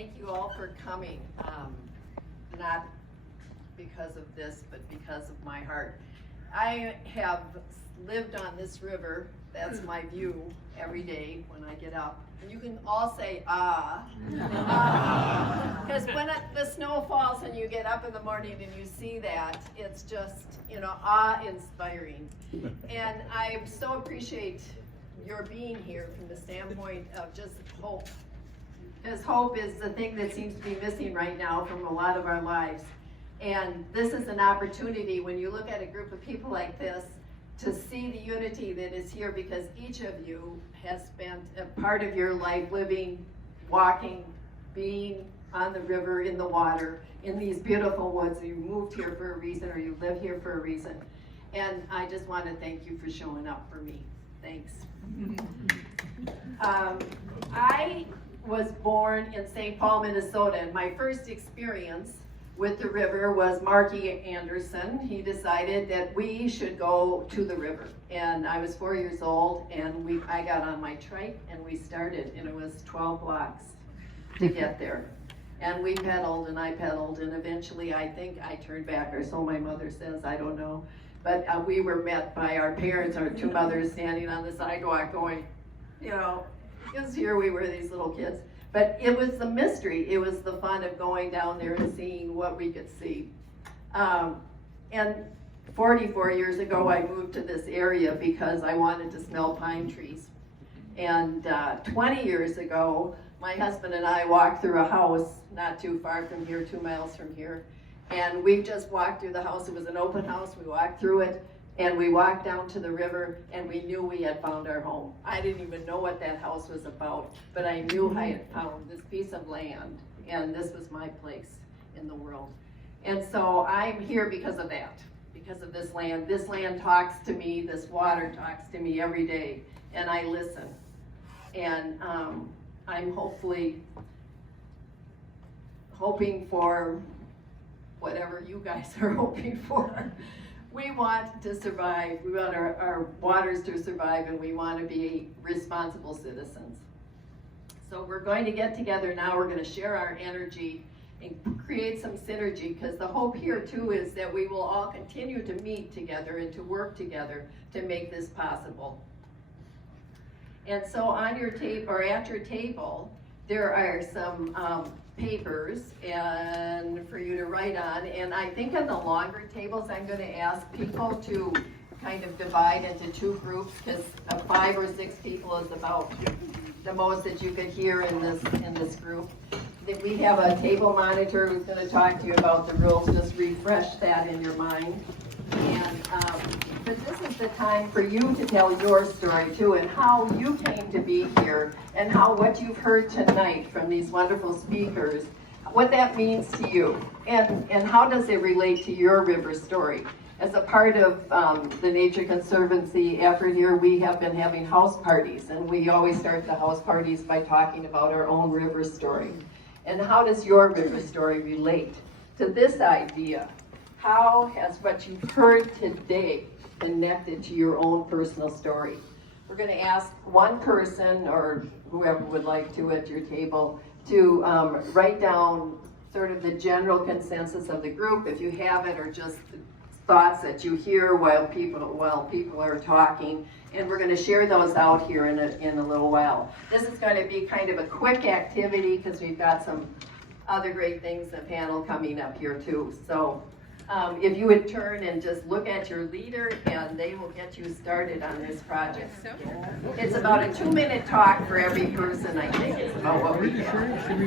thank you all for coming. Not because of this, but because of my heart. I have lived on this river. That's my view every day when I get up. And you can all say, ah. Because when the snow falls and you get up in the morning and you see that, it's just, awe-inspiring. And I so appreciate your being here from the standpoint of just hope. Because hope is the thing that seems to be missing right now from a lot of our lives. And this is an opportunity when you look at a group of people like this to see the unity that is here, because each of you has spent a part of your life living, walking, being on the river, in the water, in these beautiful woods. You moved here for a reason, or you live here for a reason. And I just want to thank you for showing up for me. Thanks. I was born in St. Paul, Minnesota, and my first experience with the river was Marky Anderson. He decided that we should go to the river. And I was 4 years old, and I got on my trike and we started, and it was 12 blocks to get there. And we pedaled and I pedaled, and eventually I think I turned back, or so my mother says, I don't know. But we were met by our parents, our two mothers standing on the sidewalk going, because here we were, these little kids. But it was the mystery. It was the fun of going down there and seeing what we could see. And 44 years ago, I moved to this area because I wanted to smell pine trees. And 20 years ago, my husband and I walked through a house not too far from here, 2 miles from here. And we just walked through the house. It was an open house. We walked through it. And we walked down to the river, and we knew we had found our home. I didn't even know what that house was about, but I knew I had found this piece of land, and this was my place in the world. And so I'm here because of that, because of this land. This land talks to me, this water talks to me every day, and I listen. And I'm hoping for whatever you guys are hoping for. We want to survive, we want our waters to survive, and we want to be responsible citizens. So we're going to get together now, we're going to share our energy and create some synergy, because the hope here too is that we will all continue to meet together and to work together to make this possible. And so on your table, or at your table, there are some papers and for you to write on, and I think on the longer tables I'm going to ask people to kind of divide into 2 groups, because 5 or 6 people is about the most that you could hear in this group. That we have a table monitor who's going to talk to you about the rules. Just refresh that in your mind. And but this is the time for you to tell your story too, and how you came to be here, and how what you've heard tonight from these wonderful speakers, what that means to you, and how does it relate to your river story. As a part of the Nature Conservancy effort here, we have been having house parties, and we always start the house parties by talking about our own river story. And how does your river story relate to this idea? How has what you've heard today connected to your own personal story? We're going to ask one person, or whoever would like to at your table, to write down sort of the general consensus of the group, if you have it, or just thoughts that you hear while people are talking. And we're going to share those out here in a little while. This is going to be kind of a quick activity, because we've got some other great things in the panel coming up here too. So if you would turn and just look at your leader, and they will get you started on this project. It's about a 2-minute talk for every person, I think. It's about what we have.